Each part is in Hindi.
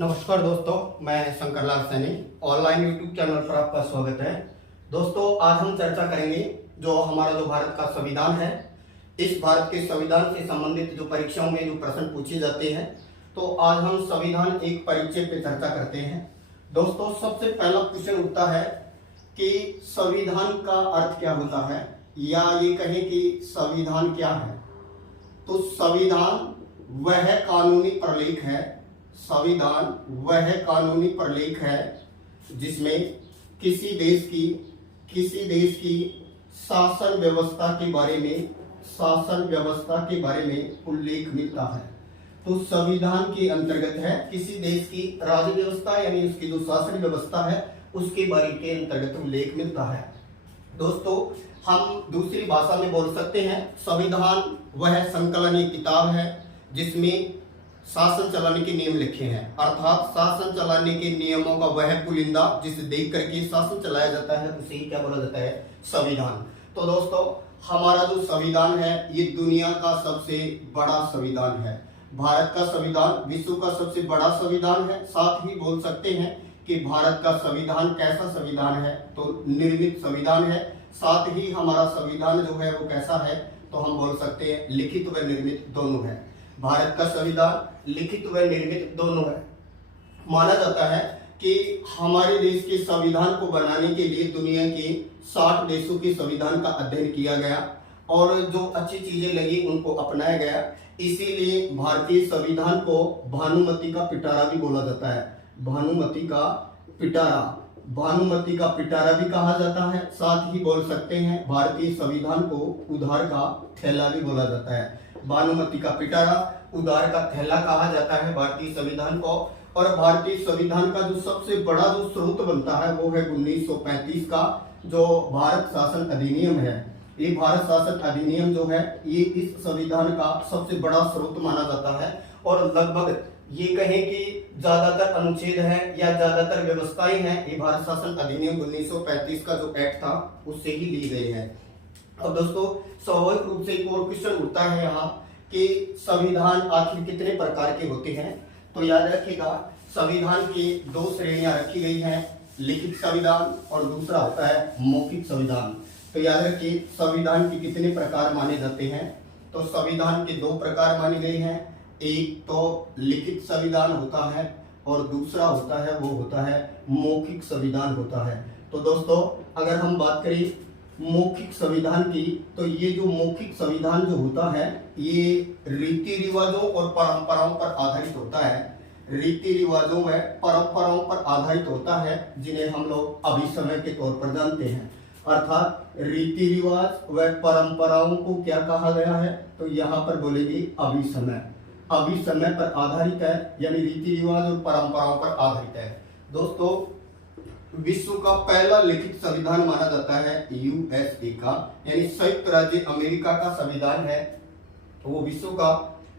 नमस्कार दोस्तों, मैं Shankarlal Saini. Online YouTube channel पर आपका स्वागत है। दोस्तों, आज हम चर्चा करेंगे जो हमारा भारत का संविधान है। इस भारत के संविधान से संबंधित जो परीक्षाओं में जो प्रश्न पूछे जाते हैं, तो आज हम संविधान एक परिचय पे चर्चा करते हैं। दोस्तों, सबसे पहला क्वेश्चन उठता है कि संविधान का अर्थ क्या होता है, या ये कहें कि संविधान क्या है। तो संविधान वह कानूनी प्रलेख है, संविधान वह कानूनी प्रलेख है जिसमें किसी देश की शासन व्यवस्था के बारे में उल्लेख मिलता है। तो संविधान के अंतर्गत है किसी देश की राज्य व्यवस्था, यानी उसकी जो शासन व्यवस्था है उसके बारे के अंतर्गत उल्लेख मिलता है। दोस्तों, हम दूसरी भाषा में बोल सकते हैं संविधान वह संकलनीय किताब है जिसमें शासन चलाने के नियम लिखे हैं, अर्थात शासन चलाने के नियमों का वह पुलिंदा जिसे देख करके शासन चलाया जाता है, उसे ही क्या बोला जाता है, संविधान। तो दोस्तों, हमारा जो संविधान है ये दुनिया का सबसे बड़ा संविधान है। भारत का संविधान विश्व का सबसे बड़ा संविधान है। साथ ही बोल सकते हैं कि भारत का संविधान कैसा संविधान है, तो निर्मित संविधान है। साथ ही हमारा संविधान जो है वो कैसा है, तो हम बोल सकते हैं लिखित व निर्मित दोनों है। भारत का संविधान लिखित व निर्मित दोनों है। माना जाता है कि हमारे देश के संविधान को बनाने के लिए दुनिया के 60 देशों के संविधान का अध्ययन किया गया और जो अच्छी चीजें लगी उनको अपनाया गया। इसीलिए भारतीय संविधान को भानुमति का पिटारा भी बोला जाता है। भानुमति का पिटारा भी कहा जाता है। साथ ही बोल सकते हैं भारतीय संविधान को उधार का थैला भी बोला जाता है। भानुमति का पिटारा, उधार का थैला कहा जाता है भारतीय संविधान को। और भारतीय संविधान का जो सबसे बड़ा जो स्रोत बनता है वो है 1935 का जो भारत शासन अधिनियम है। ये भारत शासन अधिनियम जो है ये इस संविधान का सबसे बड़ा स्रोत माना जाता है। और लगभग ये कहें कि ज्यादातर अनुच्छेद है या ज्यादातर व्यवस्थाएं हैं, ये भारत शासन अधिनियम 1935 का जो एक्ट था उससे ही ली गई है। अब दोस्तों, स्वाभाविक रूप से एक और क्वेश्चन उठता है यहाँ कि संविधान आखिर कितने प्रकार के होते हैं। तो याद रखिएगा, संविधान की 2 श्रेणियां रखी गई हैं, लिखित संविधान और दूसरा होता है मौखिक संविधान। तो याद रखिए संविधान के कितने प्रकार माने जाते हैं। तो संविधान के 2 प्रकार माने गए हैं। एक तो लिखित संविधान होता है और दूसरा होता है वो होता है मौखिक संविधान होता है। तो दोस्तों, अगर हम बात करें मौखिक संविधान की, तो ये जो मौखिक संविधान जो होता है ये रीति रिवाजों और परंपराओं पर आधारित होता है। रीति रिवाजों व परंपराओं पर आधारित होता है जिन्हें हम लोग अभिसमय के तौर पर जानते हैं। अर्थात रीति रिवाज व परंपराओं को क्या कहा गया है, तो यहाँ पर बोलेगी अभिसमय। अभिसमय पर आधारित है, यानी रीति रिवाज और परंपराओं पर आधारित है। दोस्तों, विश्व का पहला लिखित संविधान माना जाता है यूएसए का, यानी संयुक्त राज्य अमेरिका का संविधान है, तो वो विश्व का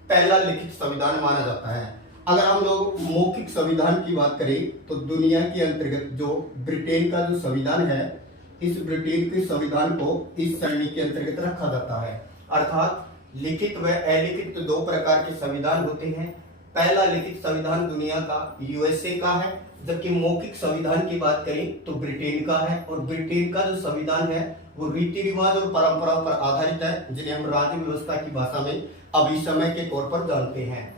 पहला लिखित संविधान माना जाता है। अगर हम लोग मौखिक संविधान की बात करें तो दुनिया के अंतर्गत जो ब्रिटेन का जो संविधान है, इस ब्रिटेन के संविधान को इस श्रेणी के अंतर्गत रखा जाता है। अर्थात लिखित व अलिखित 2 प्रकार के संविधान होते हैं। पहला लिखित संविधान दुनिया का यूएसए का है, जबकि मौखिक संविधान की बात करें तो ब्रिटेन का है। और ब्रिटेन का जो संविधान है वो रीति रिवाज और परंपराओं पर आधारित है, जिन्हें हम राज्य व्यवस्था की भाषा में अभिसमय के तौर पर जानते हैं।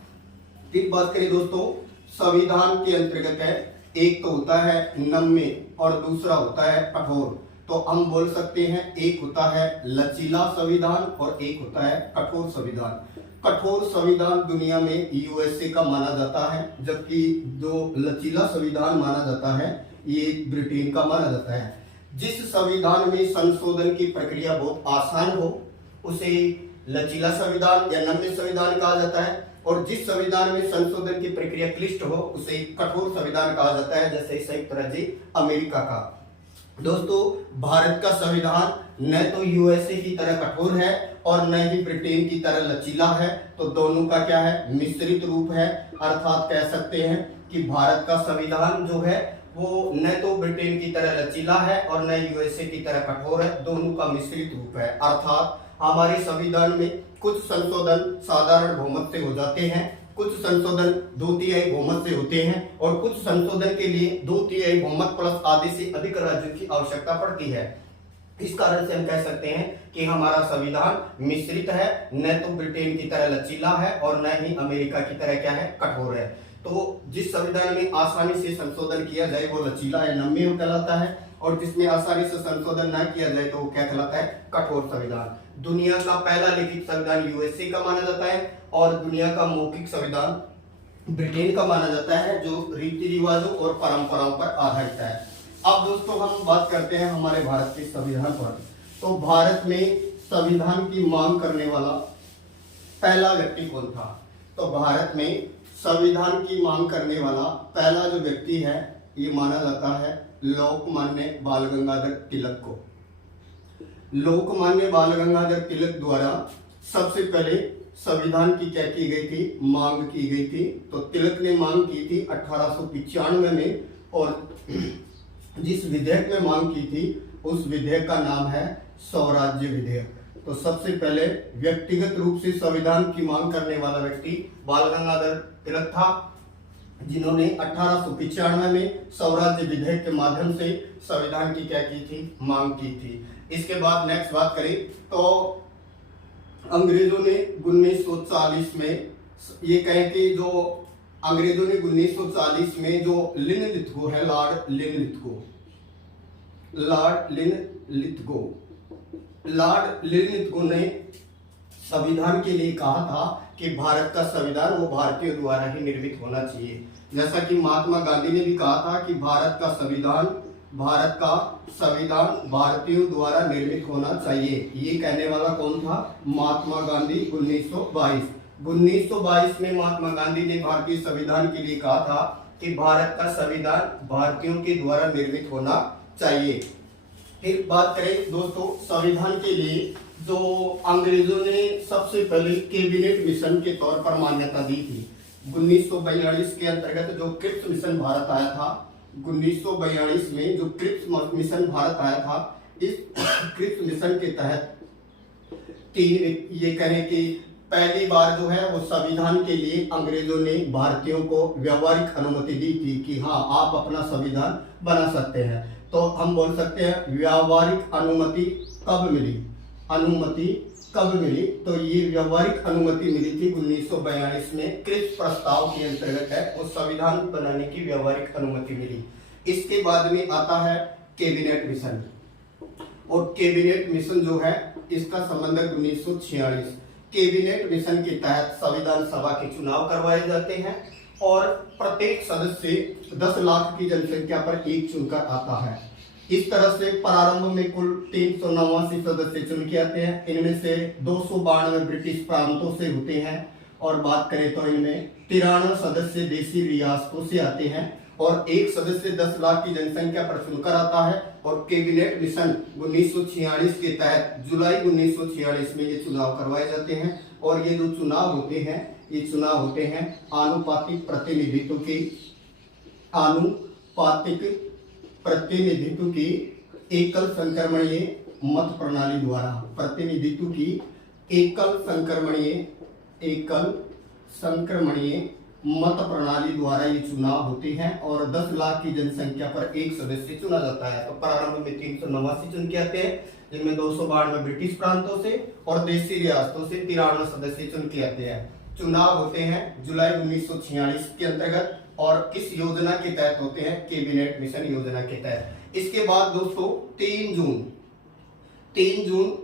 फिर बात करें दोस्तों, संविधान के अंतर्गत है, एक तो होता है नम्य और दूसरा होता है कठोर। तो हम बोल सकते हैं एक होता है लचीला संविधान और एक होता है कठोर संविधान। कठोर संविधान दुनिया में यूएसए का माना जाता है, जबकि जो लचीला संविधान माना जाता है ये ब्रिटेन का माना जाता है। जिस संविधान में संशोधन की प्रक्रिया बहुत आसान हो उसे लचीला संविधान या नम्य संविधान कहा जाता है, और जिस संविधान में संशोधन की प्रक्रिया क्लिष्ट हो उसे कठोर संविधान कहा जाता है, जैसे संयुक्त राज्य अमेरिका का। दोस्तों, भारत का संविधान न तो यूएसए की तरह कठोर है और न ही ब्रिटेन की तरह लचीला है, तो दोनों का क्या है, मिश्रित रूप है। अर्थात कह सकते हैं कि भारत का संविधान जो है वो न तो ब्रिटेन की तरह लचीला है और न यूएसए की तरह कठोर है, दोनों का मिश्रित रूप है। अर्थात हमारे संविधान में कुछ संशोधन साधारण बहुमत से हो जाते हैं, कुछ संशोधन 2/3 बहुमत से होते हैं और कुछ संशोधन के लिए 2/3 बहुमत प्लस आधे से अधिक राज्यों की आवश्यकता पड़ती है। इस कारण से हम कह सकते हैं कि हमारा संविधान मिश्रित है, न तो ब्रिटेन की तरह लचीला है और न ही अमेरिका की तरह क्या है, कठोर है। तो जिस संविधान में आसानी से संशोधन किया जाए वो लचीला या नम्य कहलाता है, और जिसमें आसानी से संशोधन न किया जाए तो वो क्या कहलाता है, कठोर संविधान। दुनिया का पहला लिखित संविधान यूएसए का माना जाता है और दुनिया का मौखिक संविधान ब्रिटेन का माना जाता है, जो रीति रिवाजों और परंपराओं पर आधारित है। अब दोस्तों हम बात करते हैं हमारे भारत के संविधान पर। तो भारत में संविधान की मांग करने वाला पहला व्यक्ति कौन था? तो भारत में संविधान की मांग करने वाला पहला जो व्यक्ति है ये माना जाता है लोकमान्य बाल गंगाधर तिलक को। लोकमान्य बाल गंगाधर तिलक द्वारा सबसे पहले संविधान की क्या की गई थी, मांग की गई थी। तो तिलक ने मांग की थी 1895 में, और जिस विधेयक में मांग की थी उस विधेयक का नाम है स्वराज्य विधेयक। तो सबसे पहले व्यक्तिगत रूप से संविधान की मांग करने वाला व्यक्ति बाल गंगाधर तिलक था, जिन्होंने 1895 में स्वराज्य विधेयक के माध्यम से संविधान की क्या की थी, मांग की थी। इसके बाद नेक्स्ट बात करें तो अंग्रेजों ने 1940 में ये कहें कि जो अंग्रेजों ने 1940 में जो लिनलिथगो है, लॉर्ड लिनलिथगो ने संविधान के लिए कहा था कि भारत का संविधान वो भारतीयों द्वारा ही निर्मित होना चाहिए। जैसा कि महात्मा गांधी ने भी कहा था कि भारत का संविधान भारतीयों द्वारा निर्मित होना चाहिए। ये कहने वाला कौन था? महात्मा गांधी। 1922 में महात्मा गांधी ने भारतीय संविधान के लिए कहा था कि भारत का संविधान भारतीयों के द्वारा निर्मित होना चाहिए। फिर बात करें दोस्तों संविधान के लिए जो अंग्रेजों ने सबसे पहले कैबिनेट मिशन के तौर पर मान्यता दी थी। 1942 के अंतर्गत जो क्रिप्स मिशन भारत आया था, 1942 में जो क्रिप्स मिशन भारत आया था, इस क्रिप्स मिशन के तहत ये कहें कि पहली बार जो है वो संविधान के लिए अंग्रेजों ने भारतीयों को व्यवहारिक अनुमति दी थी कि हाँ आप अपना संविधान बना सकते हैं। तो हम बोल सकते हैं व्यवहारिक अनुमति कब मिली? तो ये व्यवहारिक अनुमति मिली थी 1942 में, क्रिप्स प्रस्ताव के अंतर्गत है वो संविधान बनाने की व्यवहारिक अनुमति मिली। इसके बाद में आता है कैबिनेट मिशन, और कैबिनेट मिशन जो है इसका संबंध 1946। कैबिनेट मिशन के तहत संविधान सभा के चुनाव करवाए जाते हैं और प्रत्येक सदस्य 10 लाख की जनसंख्या पर एक चुनकर आता है। इस तरह से प्रारंभ में कुल 389 सदस्य चुन के आते हैं। इनमें से 292 ब्रिटिश प्रांतों से होते हैं, और बात करें तो इनमें 93 सदस्य देशी रियासतों से आते हैं, और एक सदस्य 10 लाख की जनसंख्या पर चुनकर आता है। और कैबिनेट मिशन 1946 के तहत जुलाई 1946 में ये चुनाव करवाए जाते हैं, और ये जो चुनाव होते हैं ये चुनाव होते हैं आनुपातिक प्रतिनिधित्व की एकल संक्रमणीय मत प्रणाली द्वारा, प्रतिनिधित्व की एकल संक्रमणीय मत प्रणाली द्वारा ये चुनाव होते हैं, और 10 लाख की जनसंख्या पर एक सदस्य चुना जाता है। तो प्रारंभ में 389 चुन के आते हैं, जिनमें 292 ब्रिटिश प्रांतों से और देशी रियासतों से 93 सदस्य चुन के आते हैं। चुनाव होते हैं जुलाई 1946 के अंतर्गत, और किस योजना के तहत होते हैं? कैबिनेट मिशन योजना के तहत। इसके बाद दोस्तों 3 जून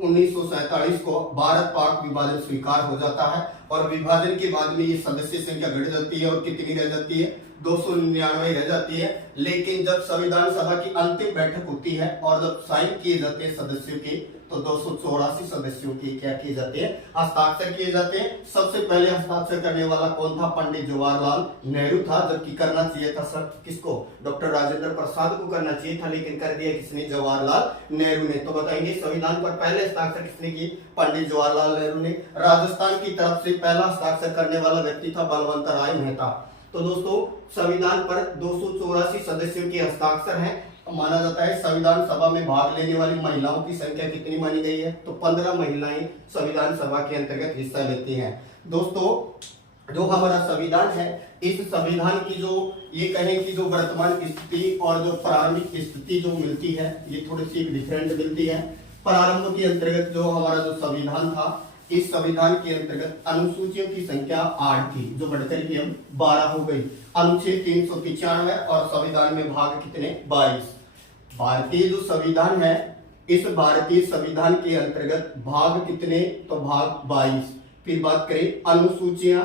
1947 को भारत पाक विभाजन स्वीकार हो जाता है, और विभाजन के बाद में ये सदस्य संख्या घट जाती है, और कितनी रह जाती है? 299 रह जाती है। लेकिन जब संविधान सभा की अंतिम बैठक होती है और जब साइन किए जाते हैं सदस्यों के, तो 284 सदस्यों के क्या किए जाते हैं? हस्ताक्षर किए जाते हैं। सबसे पहले हस्ताक्षर करने वाला कौन था? पंडित जवाहरलाल नेहरू था, जबकि करना चाहिए था सर किसको? डॉक्टर राजेंद्र प्रसाद को करना चाहिए था, लेकिन कर दिया किसने? जवाहरलाल नेहरू ने। तो बताएंगे संविधान पर पहले हस्ताक्षर किसने किए? पंडित जवाहरलाल नेहरू ने। राजस्थान की तरफ से पहला हस्ताक्षर करने वाला व्यक्ति था बलवंत राय मेहता। तो दोस्तों संविधान पर 284 सदस्यों के हस्ताक्षर हैं। माना जाता है संविधान सभा में भाग लेने वाली महिलाओं की संख्या कितनी मानी गई है? तो 15 महिलाएं संविधान सभा के अंतर्गत हिस्सा लेती हैं। दोस्तों जो हमारा संविधान है, इस संविधान की जो ये कहें कि जो वर्तमान स्थिति और जो प्रारंभिक स्थिति जो मिलती है, ये थोड़ी सी डिफरेंट मिलती है। प्रारंभ के अंतर्गत जो हमारा जो संविधान था, इस संविधान के अंतर्गत अनुसूचियों की संख्या 8 थी, जो बढ़कर के अब 12 हो गई। अनुच्छेद 395 और संविधान में भाग कितने? 22। भारतीय जो संविधान है, इस भारतीय संविधान के अंतर्गत भाग कितने? तो भाग 22। फिर बात करें अनुसूचियां,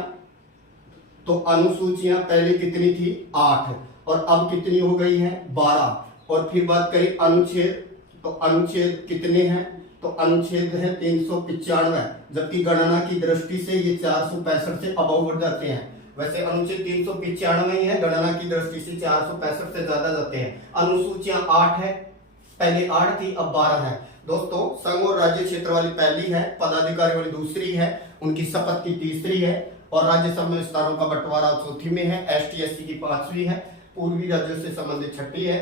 तो अनुसूचियां पहले कितनी थी? 8, और अब कितनी हो गई है? 12। और फिर बात करें अनुच्छेद, तो अनुच्छेद कितने हैं? तो अनुच्छेद है 395, जबकि गणना की दृष्टि से ये 465 से अबव बढ़ जाते हैं। वैसे अनुच्छेद 395 ही है, गणना की दृष्टि से 465 से ज्यादा जाते हैं। अनुसूचियां 8 है, पहले 8 थी, अब 12 है। दोस्तों, संघ और राज्य क्षेत्र वाली पहली है, पदाधिकारी वाली दूसरी है, उनकी शपथ की तीसरी है, और राज्यसभा में विस्तारों का बंटवारा चौथी में है, एसटी एससी की 5वीं है, पूर्वी राज्यों से संबंधित 6ठी है,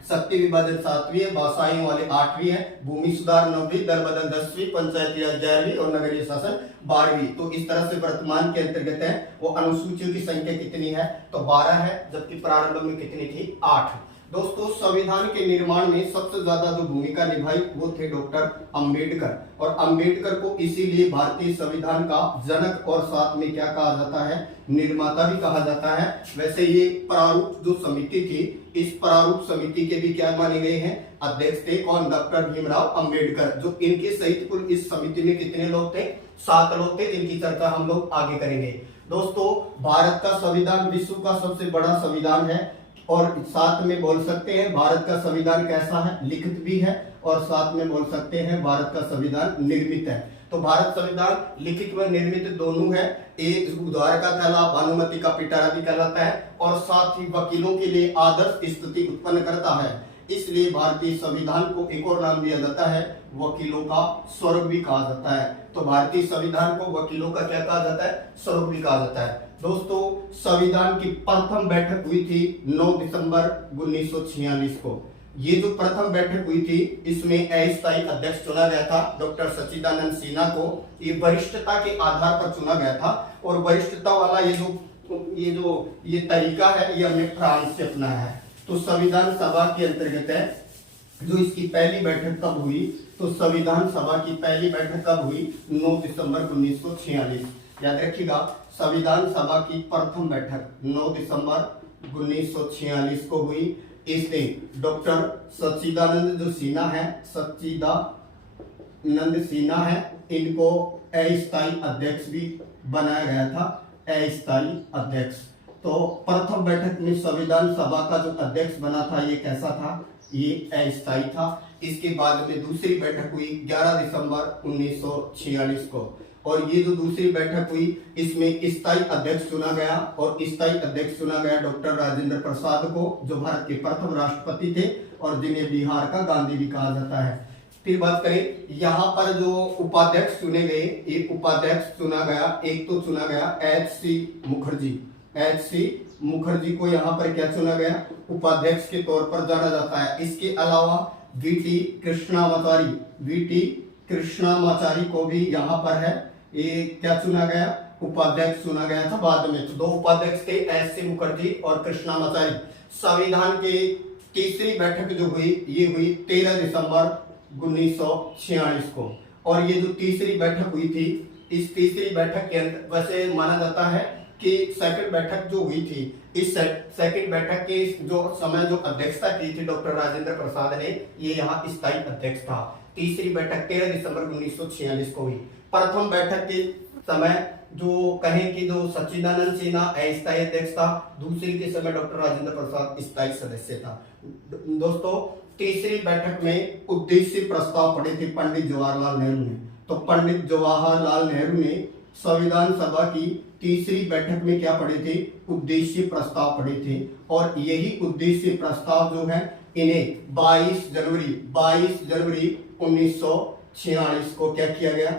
शक्ति विभाजन 7वीं है, भाषाएं वाले 8वीं है, भूमि सुधार 9वीं, दर बदल 10वीं, पंचायती राज 11वीं और नगरीय शासन 12वीं। तो इस तरह से वर्तमान के अंतर्गत है वो अनुसूचियों की संख्या कितनी है? तो 12 है, जबकि प्रारंभ में कितनी थी? 8। दोस्तों, संविधान के निर्माण में सबसे ज्यादा जो भूमिका निभाई वो थे डॉक्टर अंबेडकर, और अंबेडकर को इसीलिए भारतीय संविधान का जनक और साथ में क्या कहा जाता है? निर्माता भी कहा जाता है। वैसे ये प्रारूप जो समिति थी, इस प्रारूप समिति के भी क्या माने गए हैं? अध्यक्ष थे कौन? डॉक्टर भीमराव अंबेडकर। जो इनके सहित कुल इस समिति में कितने लोग थे? 7 लोग थे, जिनकी चर्चा हम लोग आगे करेंगे। दोस्तों, भारत का संविधान विश्व का सबसे बड़ा संविधान है, और साथ में बोल सकते हैं भारत का संविधान कैसा है? लिखित भी है, और साथ में बोल सकते हैं भारत का संविधान निर्मित है। तो भारत संविधान लिखित व निर्मित दोनों है। एक उद्धार का थैला, भानुमति का पिटारा भी कहलाता है, और साथ ही वकीलों के लिए आदर्श स्थिति उत्पन्न करता है। इसलिए भारतीय संविधान को एक और नाम दिया जाता है, वकीलों का स्वर्ग भी कहा जाता है। तो भारतीय संविधान को वकीलों का क्या कहा जाता है? स्वर्ग भी कहा जाता है। दोस्तों, संविधान की प्रथम बैठक हुई थी 9 दिसंबर 1946 को। ये जो प्रथम बैठक हुई थी, इसमें अस्थायी अध्यक्ष चुना गया था डॉक्टर सच्चिदानंद सिन्हा को। ये वरिष्ठता के आधार पर चुना गया था, और वरिष्ठता वाला ये तरीका है, ये हमने फ्रांस से अपनाया है। तो संविधान सभा के अंतर्गत है जो इसकी पहली बैठक कब हुई? तो संविधान सभा की पहली बैठक कब हुई? 9 दिसंबर 1946। याद रखिएगा, संविधान सभा की प्रथम बैठक 9 दिसंबर 1946 को हुई। इसने डॉक्टर सच्चिदानंद जो सिन्हा है, सच्चिदानंद सिन्हा है, इनको अस्थायी अध्यक्ष भी बनाया गया था, अस्थायी अध्यक्ष। तो प्रथम बैठक में संविधान सभा का जो अध्यक्ष बना था, ये कैसा था? ये अस्थायी था। इसके बाद में दूसरी बैठक हुई 11 दिसंबर 1946 को, और ये जो दूसरी बैठक हुई, इसमें स्थायी अध्यक्ष चुना गया, और स्थायी अध्यक्ष चुना गया डॉक्टर राजेंद्र प्रसाद को, जो भारत के प्रथम राष्ट्रपति थे, और जिन्हें बिहार का गांधी भी कहा जाता है। फिर बात करें, यहाँ पर जो उपाध्यक्ष चुने गए, एक उपाध्यक्ष चुना गया, एक तो चुना गया एच.सी. मुखर्जी। एच.सी. मुखर्जी को यहाँ पर क्या चुना गया? उपाध्यक्ष के तौर पर जाना जाता है। इसके अलावा वी.टी. कृष्णामाचारी, वी.टी. कृष्णामाचारी को भी यहाँ पर है, ये क्या चुना गया? उपाध्यक्ष चुना गया था बाद में। तो 2 उपाध्यक्ष थे, एच.सी. मुखर्जी और कृष्णामाचारी। संविधान की तीसरी बैठक जो हुई, ये हुई 13 दिसंबर 1946 को, और ये जो तीसरी बैठक हुई थी, इस तीसरी बैठक के अंदर वैसे माना जाता है कि सेकंड बैठक जो हुई थी, इस सेकंड बैठक के जो समय जो अध्यक्षता की थी डॉक्टर राजेंद्र प्रसाद ने, ये यहाँ स्थायी अध्यक्ष था। तीसरी बैठक 13 दिसंबर 1946 को हुई। प्रथम बैठक के समय जो कहें कि जो सच्चिदानंद सिन्हा अस्थायी अध्यक्ष था, दूसरी के समय डॉक्टर राजेंद्र प्रसाद स्थायी सदस्य था। दोस्तों, तीसरी बैठक में उद्देश्य प्रस्ताव पढ़े थे पंडित जवाहरलाल नेहरू ने। तो पंडित जवाहरलाल नेहरू ने संविधान सभा की तीसरी बैठक में क्या पढ़े थे? उद्देश्य प्रस्ताव पढ़े थे, और यही उद्देश्य प्रस्ताव जो है, इन्हें 22 जनवरी 1946 को क्या किया गया?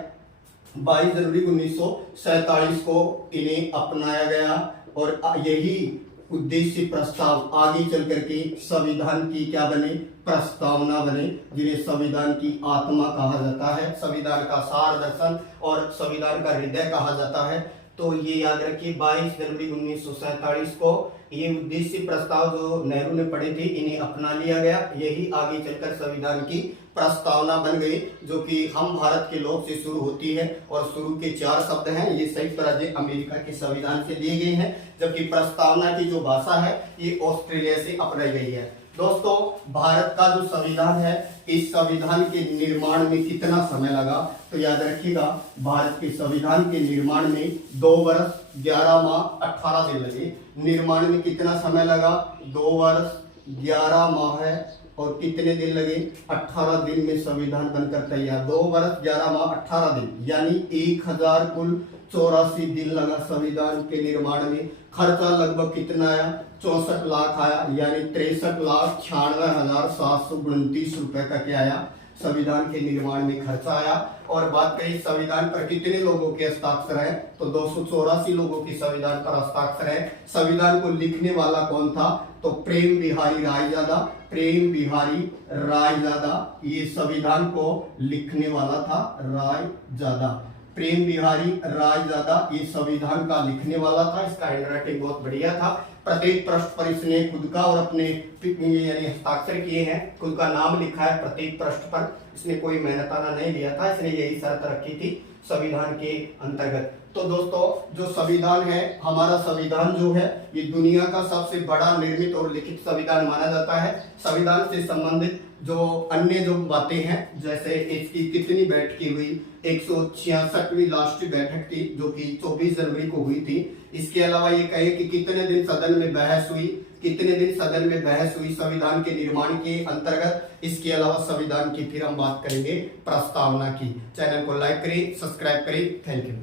22 जनवरी 1947 को इन्हें अपनाया गया, और यही उद्देश्य प्रस्ताव आगे चल करके संविधान की क्या बने? प्रस्तावना बने, जिन्हें संविधान की आत्मा कहा जाता है, संविधान का सार दर्शन और संविधान का हृदय कहा जाता है। तो ये याद रखिए 22 जनवरी 1947 को ये उद्देश्य प्रस्ताव जो नेहरू ने पढ़े थे इन्हें अपना लिया गया। यही आगे चलकर संविधान की प्रस्तावना बन गई, जो कि हम भारत के लोग से शुरू होती है और शुरू के 4 शब्द हैं ये संयुक्त राज्य अमेरिका के संविधान से लिए गए हैं, जबकि प्रस्तावना की जो भाषा है ये ऑस्ट्रेलिया से अपनाई गई है। दोस्तों, भारत का जो संविधान है इस संविधान के निर्माण में कितना समय लगा, तो याद रखिएगा भारत के संविधान के निर्माण में 2 वर्ष 11 माह 18 दिन लगे। निर्माण में कितना समय लगा, 2 वर्ष 11 माह है और कितने दिन लगे, 18 दिन में संविधान बनकर तैयार। 2 वर्ष 11 माह 18 दिन यानी 1000 कुल 84 दिन लगा संविधान के निर्माण में। खर्चा लगभग कितना आया, 64 लाख आया, यानी 63,96,729 रुपए का क्या आया, संविधान के निर्माण में खर्चा आया। और बात कही संविधान पर कितने लोगों के हस्ताक्षर है, तो 284 लोगों की संविधान पर हस्ताक्षर है। संविधान को लिखने वाला कौन था, तो प्रेम बिहारी रायजादा। प्रेम बिहारी रायजादा ये संविधान को लिखने वाला था, रायजादा। प्रेम बिहारी रायजादा ये संविधान का लिखने वाला था। इसका हैंडराइटिंग बहुत बढ़िया था। प्रत्येक पृष्ठ पर इसने खुद का और अपने यानी हस्ताक्षर किए हैं, खुद का नाम लिखा है प्रत्येक पृष्ठ पर। इसने कोई मेहनताना नहीं लिया था, इसने यही शर्त रखी थी संविधान के अंतर्गत। तो दोस्तों, जो संविधान है हमारा संविधान जो है ये दुनिया का सबसे बड़ा निर्मित और लिखित संविधान माना जाता है। संविधान से संबंधित जो अन्य जो बातें हैं, जैसे इसकी कितनी बैठकें हुई, 166वीं लास्ट बैठक थी जो कि 24 जनवरी को हुई थी। इसके अलावा ये कहे कि कितने दिन सदन में बहस हुई, कितने दिन सदन में बहस हुई संविधान के निर्माण के अंतर्गत। इसके अलावा संविधान की फिर हम बात करेंगे प्रस्तावना की। चैनल को लाइक करें, सब्सक्राइब करें। Thank you.